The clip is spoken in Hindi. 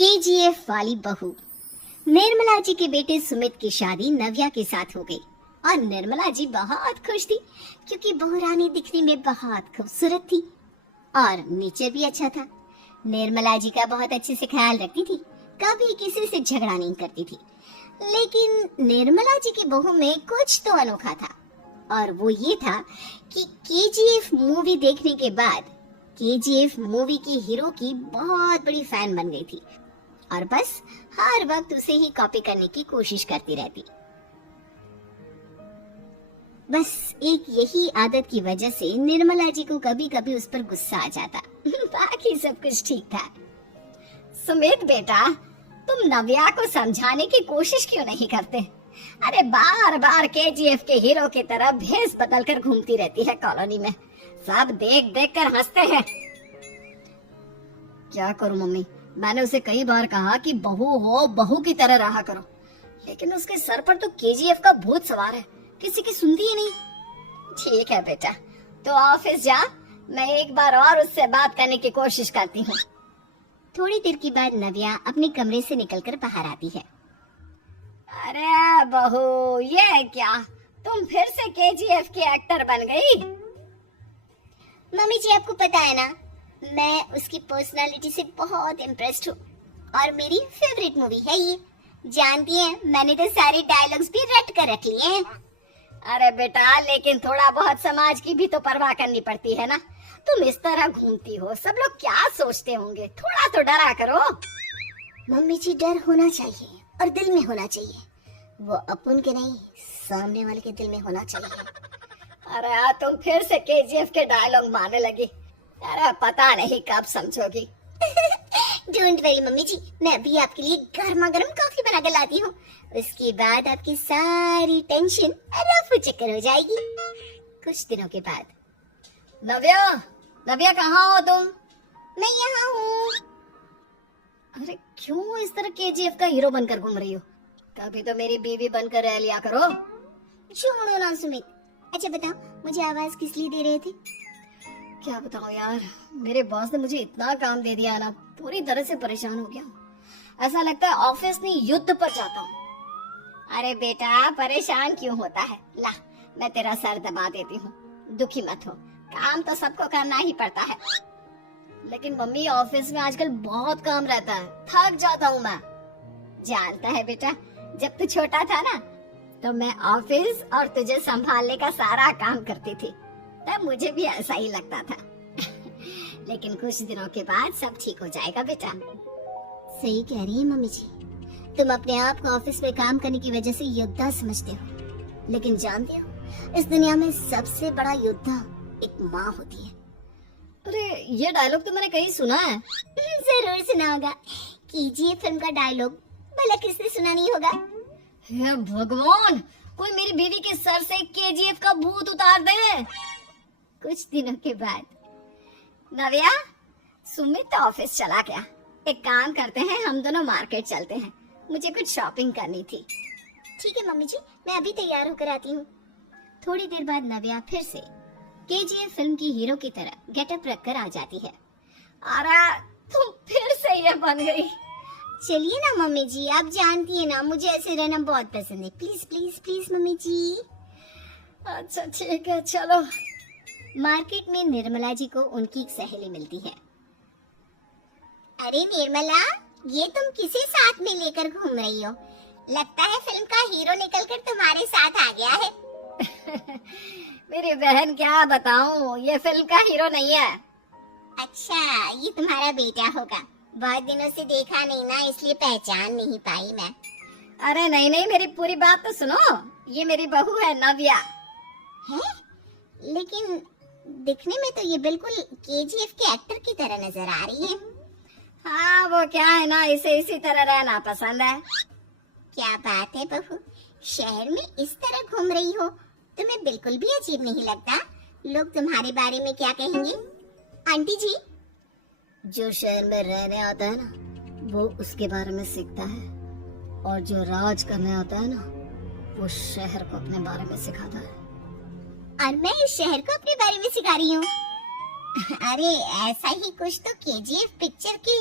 केजीएफ वाली बहू। निर्मला जी के बेटे सुमित की शादी नव्या के साथ हो गई और निर्मला जी बहुत खुश थी क्योंकि बहू रानी दिखने में बहुत खूबसूरत थी और नेचर भी अच्छा था। निर्मला जी का बहुत अच्छे से ख्याल रखती थी, कभी किसी से झगड़ा नहीं करती थी। लेकिन निर्मला जी की बहू में कुछ तो अनोखा था और वो ये था कि केजीएफ मूवी देखने के बाद केजीएफ मूवी के हीरो की बहुत बड़ी फैन बन गई थी और बस हर वक्त उसे ही कॉपी करने की कोशिश करती रहती। बस एक यही आदत की वजह से निर्मला जी को कभी कभी उस पर गुस्सा आ जाता। बाकी सब कुछ ठीक था। सुमित बेटा, तुम नव्या को समझाने की कोशिश क्यों नहीं करते? अरे बार बार केजीएफ के हीरो की तरह भेस बदल कर घूमती रहती है कॉलोनी में, सब देख देख कर हंसते हैं। क्या करूं मम्मी, मैंने उसे कई बार कहा कि बहू हो, बहू की तरह रहा करो, लेकिन उसके सर पर तो केजीएफ का भूत सवार है, किसी की सुनती ही नहीं। ठीक है बेटा, तो ऑफिस जा, मैं एक बार और उससे बात करने की कोशिश करती हूँ। थोड़ी देर के बाद नव्या अपने कमरे से निकलकर बाहर आती है। अरे बहू, ये क्या, तुम फिर से केजीएफ की एक्टर बन गई? मम्मी जी, आपको पता है ना, मैं उसकी पर्सनालिटी से बहुत इम्प्रेस्ड हूँ और मेरी फेवरेट मूवी है ये। जानती हैं, मैंने तो सारे डायलॉग्स भी रट कर रख लिए हैं। अरे बेटा, लेकिन थोड़ा बहुत समाज की भी तो परवाह करनी पड़ती है ना। तुम इस तरह घूमती हो, सब लोग क्या सोचते होंगे, थोड़ा तो डरा करो। मम्मी जी, डर होना चाहिए और दिल में होना चाहिए, वो अपन के नहीं, सामने वाले के दिल में होना चाहिए। अरे तुम फिर से केजीएफ के डायलॉग मारने लगी। अरे पता नहीं कब समझोगी। डोंट वरी मम्मी जी, मैं अभी आपके लिए गर्मा गर्म कॉफी बना कर लाती हूँ, उसके बाद आपकी सारी टेंशन रफू चक्कर हो जाएगी। कुछ दिनों के बाद। नव्या, नव्या कहाँ हो तुम? मैं यहाँ हूँ। अरे क्यों इस तरह केजीएफ का हीरो बनकर घूम रही हो? कभी तो मेरी बीवी बनकर रह लिया करो। छोड़ो ना सुमित। अच्छा बताओ, मुझे आवाज किस लिए दे रहे थे? क्या बताऊं यार, मेरे बॉस ने मुझे इतना काम दे दिया ना, पूरी तरह से परेशान हो गया। ऐसा लगता है ऑफिस में युद्ध पर जाता हूँ। अरे बेटा, परेशान क्यों होता है? ला, मैं तेरा सर दबा देती हूँ, दुखी मत हो, काम तो सबको करना ही पड़ता है। लेकिन मम्मी, ऑफिस में आजकल बहुत काम रहता है, थक जाता हूँ मैं। जानता है बेटा, जब तू छोटा था ना, तो मैं ऑफिस और तुझे संभालने का सारा काम करती थी, तब मुझे भी ऐसा ही लगता था। लेकिन कुछ दिनों के बाद सब ठीक हो जाएगा बेटा। सही कह रही है मम्मी जी, तुम अपने आप को ऑफिस में काम करने की वजह से योद्धा समझते हो, लेकिन जानते हो, इस दुनिया में सबसे बड़ा योद्धा एक माँ होती है। अरे ये डायलॉग तो मैंने कहीं सुना है। जरूर सुना होगा, केजीएफ फिल्म का डायलॉग, भला किसने सुना नहीं होगा? हे भगवान, कोई मेरी बीवी के सर से केजीएफ का भूत उतार दे। कुछ दिनों के बाद। नव्या, सुमित तो ऑफिस चला गया, एक काम करते हैं, हम दोनों मार्केट चलते हैं, मुझे कुछ शॉपिंग करनी थी। ठीक है मम्मी जी, मैं अभी तैयार होकर आती हूँ। थोड़ी देर बाद नव्या फिर से केजीएफ फिल्म की हीरो की तरह गेटअप रखकर आ जाती है। अरे तुम फिर से ये बन गई। चलिए ना मम्मी जी, आप जानती है ना, मुझे ऐसे रहना बहुत पसंद है। प्लीज प्लीज प्लीज मम्मी जी। अच्छा ठीक है, चलो। मार्केट में निर्मला जी को उनकी एक सहेली मिलती है। अरे निर्मला, ये तुम किसे साथ में लेकर घूम रही हो? लगता है फिल्म का हीरो निकलकर तुम्हारे साथ आ गया है। मेरी बहन, क्या बताऊं, ये फिल्म का हीरो नहीं है। अच्छा, ये तुम्हारा बेटा होगा, बहुत दिनों से देखा नहीं ना, इसलिए पहचान नहीं पाई मैं। अरे नहीं नहीं, मेरी पूरी बात तो सुनो, ये मेरी बहू है नव्या। है? लेकिन दिखने में तो ये बिल्कुल केजीएफ के एक्टर की तरह नजर आ रही है। हाँ, वो क्या है ना, इसे इसी तरह रहना पसंद है। क्या बात है बहू, शहर में इस तरह घूम रही हो, तुम्हें बिल्कुल भी अजीब नहीं लगता? लोग तुम्हारे बारे में क्या कहेंगे? आंटी जी, जो शहर में रहने आता है ना, वो उसके बारे में सीखता है, और जो राज करने आता है ना, वो शहर को अपने बारे में सिखाता है। और मैं इस शहर को अपने बारे में सिखा रही हूँ। अरे ऐसा ही कुछ तो केजीएफ पिक्चर के